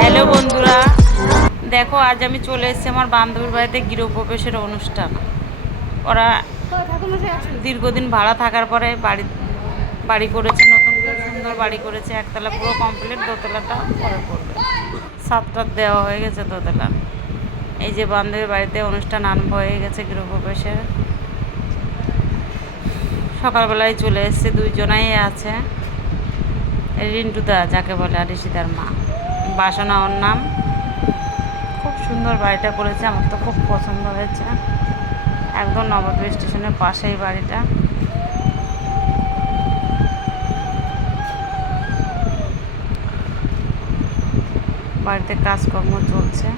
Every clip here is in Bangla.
হ্যালো বন্ধুরা, দেখো আজ আমি চলে এসেছি আমার বান্ধবীর বাড়িতে গৃহপ্রবেশের অনুষ্ঠান। ওরা দীর্ঘদিন ভাড়া থাকার পরে বাড়ি বাড়ি করেছে, নতুন করে সুন্দর বাড়ি করেছে, একতলা পুরো কমপ্লিট দোতলাটা পরে করবে। সাতটার দেওয়া হয়ে গেছে দোতলা। এই যে বান্ধবীর বাড়িতে অনুষ্ঠান আরম্ভ হয়ে গেছে গৃহপ্রবেশের। সকালবেলায় চলে এসছে, দুইজনাই আছে। রিন্টুদা যাকে বলে আর ঋষিদার মা। বাসনা ওর নাম। খুব সুন্দর বাড়িটা করেছে, আমার তো খুব পছন্দ হয়েছে। একদম নবদ্বীপ স্টেশনের পাশেই বাড়িটা। বাড়িতে কাজকর্ম চলছে।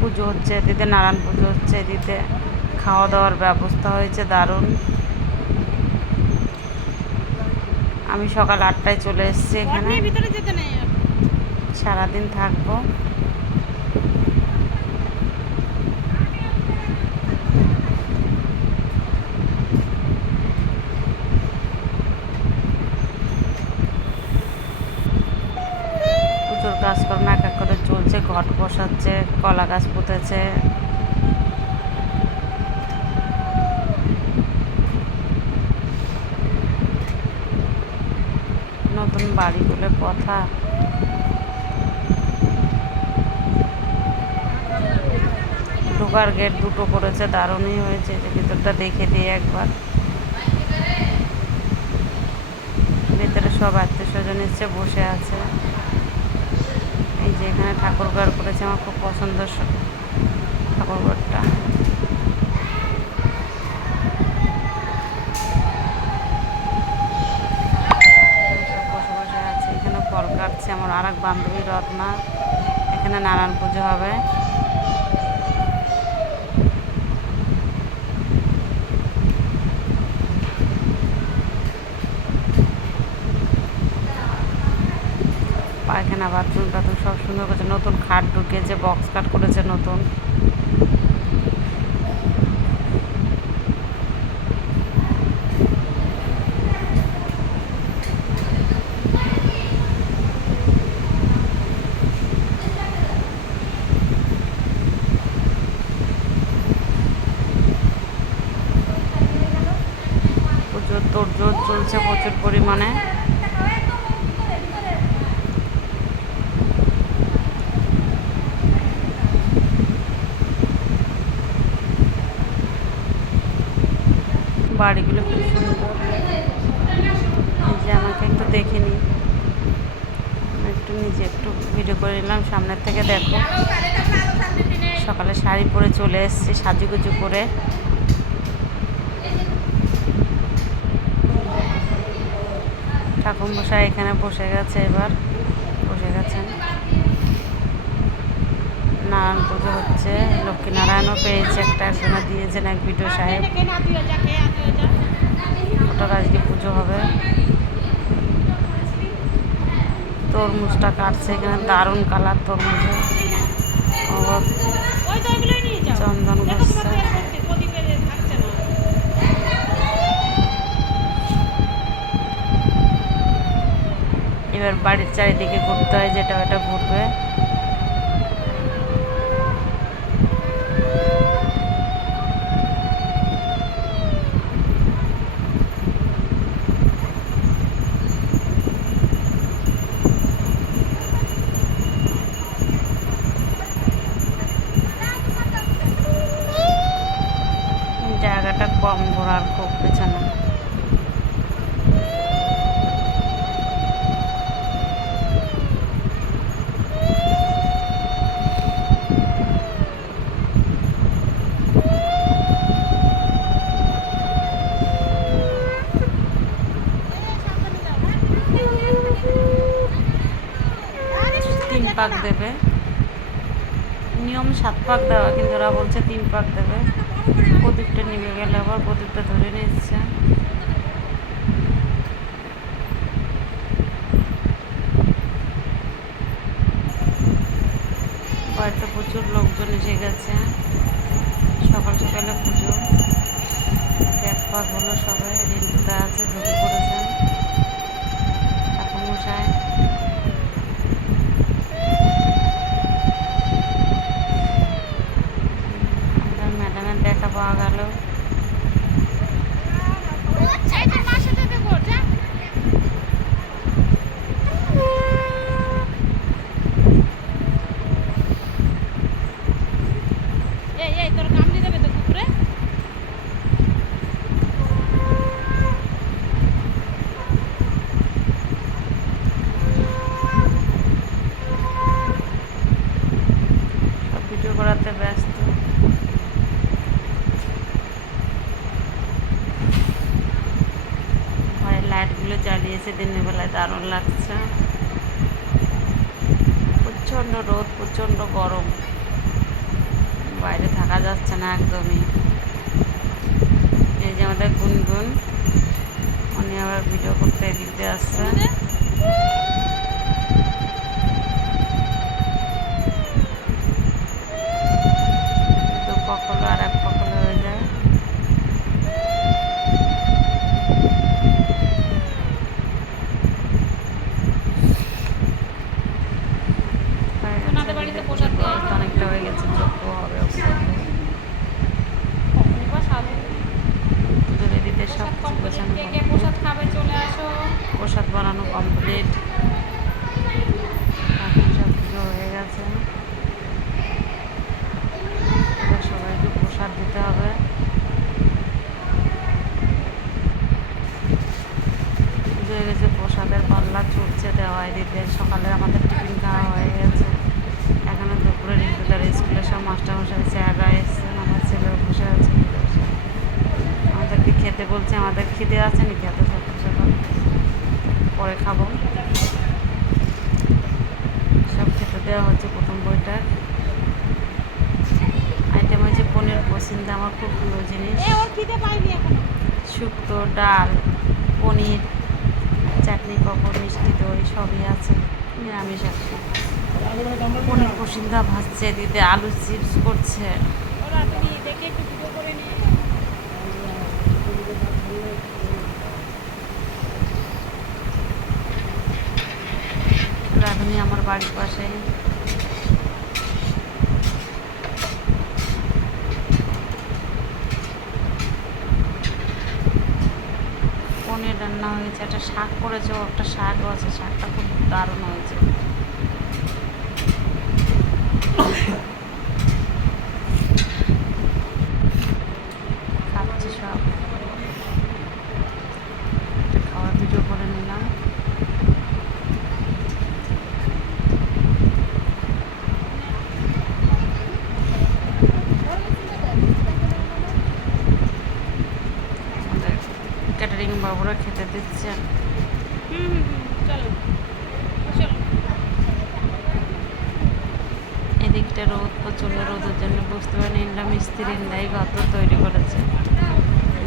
পুজো হচ্ছে এদিকে, নারায়ণ পুজো হচ্ছে এদিকে। খাওয়া দাওয়ার ব্যবস্থা হয়েছে দারুণ। আমি সকাল আটটায় চলে এসেছি এখানে। সারাদিন থাকব। পুজোর কাজকর্ম এক এক করে চলছে ঘট বসাচ্ছে কলা গাছ পুঁতেছে নতুন বাড়ি বলে কথা। ঢোকার গেট দুটো করেছে, দারুণই হয়েছে, যে ভিতরটা দেখে দিয়ে একবার। ভিতরে সব আত্মীয় স্বজন এসছে, বসে আছে। এই যে এখানে ঠাকুর ঘর করেছে, আমার খুব পছন্দের স- ঠাকুর ঘরটা সব বসে বসে আছে এখানে ফল কাটছে আমার আর এক বান্ধবী রত্না এখানে নারায়ণ পুজো হবে পায়খানা বাথরুম টাথরুম সব সুন্দর করেছে নতুন খাট ঢুকিয়েছে বক্স কাট করেছে নতুন। চলছে প্রচুর পরিমাণে। বাড়িগুলো খুব সুন্দর। যে আমাকে একটু দেখে একটু নিজে একটু ভিডিও করে নিলাম, সামনের থেকে দেখো। সকালে শাড়ি পরে চলে এসেছি, সাজুগুজু করে। ঠাকুরমশাই এখানে বসে গেছে এবার। বসে গেছেন। নারায়ণ পুজো হচ্ছে লক্ষ্মীনারায়ণও পেয়েছে একটা একজনে দিয়েছেন এক ভিডিও সাহেব। ওটার আজকে পুজো হবে তরমুজটা কাটছে এখানে, দারুণ কালার তরমুজে। চন্দন না। এবার বাড়ির চারিদিকে ঘুরতে হয়, যেটা ওটা ঘুরবে কম ঘোরার খুব পেছনে। পাক দেবে। সাত পাক দেওয়া, কিন্তু ওরা বলছে তিন পাক দেবে। প্রদীপটা নিভে গেলে আবার প্রদীপটা ধরে নিচ্ছে। বাড়িতে প্রচুর লোকজন এসে গেছে। সকাল সকালে পুজো। এক পাক হলো সবাই রিন্টুদা আছে ধরে পড়েছেন ঠাকুরমশাই দিনের বেলায় দারুণ লাগছে। প্রচণ্ড রোদ, প্রচণ্ড গরম। বাইরে থাকা যাচ্ছে না একদমই। এই যে আমাদের গুনগুন, উনি আবার ভিডিও করতে দিয়ে আসছে দু পকলো আর এক পকলো হয়ে যায় হয়ে গেছে, ওনাদের বাড়িতে প্রসাদ দেওয়া হয়। অনেকটা হয়ে গেছে যোগ্য হবে কখনই বা সাধু পুজো দিতে সব প্রসাদ কিছু কমপ্লিট গোছানো কে কে complete। প্রসাদ খাবে চলে আসো প্রসাদ বানানো কমপ্লিট এখন সব পুজো হয়ে গেছে এবার সবাইকে প্রসাদ দিতে হবে পুজো হয়ে গেছে প্রসাদের পাল্লা চলছে দেওয়াই দিতে সকালে আমাদের টিফিন খাওয়া হয়ে গেছে এখানে দুপুরে রিঙ্কুদার স্কুলে সব মাস্টারমশাই স্যাররা এসছেন আমার ছেলেও বসে আছে বসে। আমাদেরকে খেতে বলছে আমাদের খিদে আছে নি খেতে সকাল সকাল পরে খাব। সব খেতে দেওয়া হচ্ছে প্রথম বইটার। আইটেম হয়েছে পনির পসিন্দা আমার খুব প্রিয় জিনিস। শুক্তো ডাল পনির চাটনি পাঁপড় মিষ্টি দই সবই আছে। নিরামিষ আছে পনির পসিন্দা ভাজছে দিতে আলু চিপস করছে। রাধুনি আমার বাড়ির পাশে। পনির রান্না হয়েছে, একটা শাক করেছে একটা শাকও আছে, শাকটা খুব দারুণ হয়েছে খাচ্ছি সব একটা খাওয়ার ভিডিও করে নিলাম আমাদের ক্যাটারিং বাবুরা খেতে চলো। এদিকটা রোদ প্রচণ্ড রোদের জন্য বুঝতে পারি মিস্ত্রি স্ত্রীরাই ঘর তৈরি করেছে।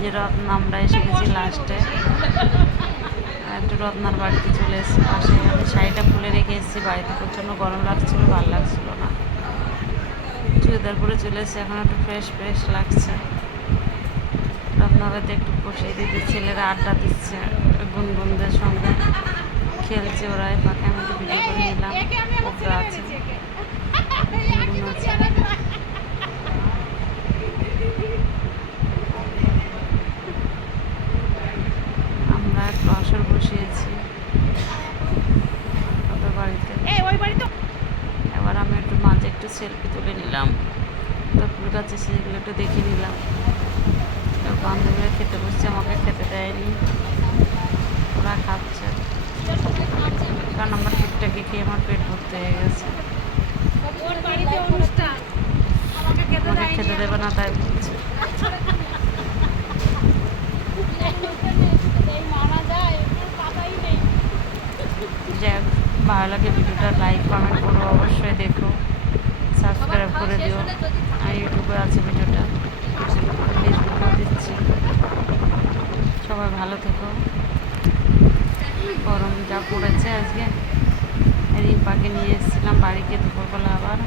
যে রত্ন আমরা এসে গেছি লাস্টে। একটু রত্নার বাড়িতে চলে এসেছি পাশে। আমি শাড়িটা খুলে রেখে এসেছি বাড়িতে প্রচণ্ড গরম লাগছিল ভালো লাগছিল না। চুড়িদার পরে চলে এসেছি এখন একটু ফ্রেশ ফ্রেশ লাগছে। রত্নাবাড়িতে একটু বসে দিদি ছেলেরা আড্ডা দিচ্ছে গুনগুনদের সঙ্গে খেলছে ওরা ফাঁকে আমি একটু ভিডিও করে নিলাম ওপরা আছে মেরেছি একে গুনগুন আছে আমরা একটু আসর বসিয়েছি ওদের বাড়িতে এই ওই বাড়ি তো এবার আমি একটু মাঝে একটু সেলফি তুলে নিলাম তো ফুল গাছে সেগুলো একটু দেখে নিলাম তো বান্ধবীরা খেতে বসছে, আমাকে খেতে দেয়নি। ওরা খাচ্ছে। কারণ আমার টুকটাকে খেয়ে আমার পেট ভর্তি হয়ে গেছে। খেতে দেবে না, তাই বলছে। যাই ভালো লাগে ভিডিওটা লাইক কমেন্ট করো, অবশ্যই দেখো। সাবস্ক্রাইব করে দিও। আর ইউটিউবে আছে ভিডিওটা। ফেসবুকেও দিচ্ছি। সবাই ভালো থেকো। গরম যা পড়েছে আজকে। রিম্পাকে নিয়ে এসেছিলাম বাড়িতে দুপুরবেলা আবার।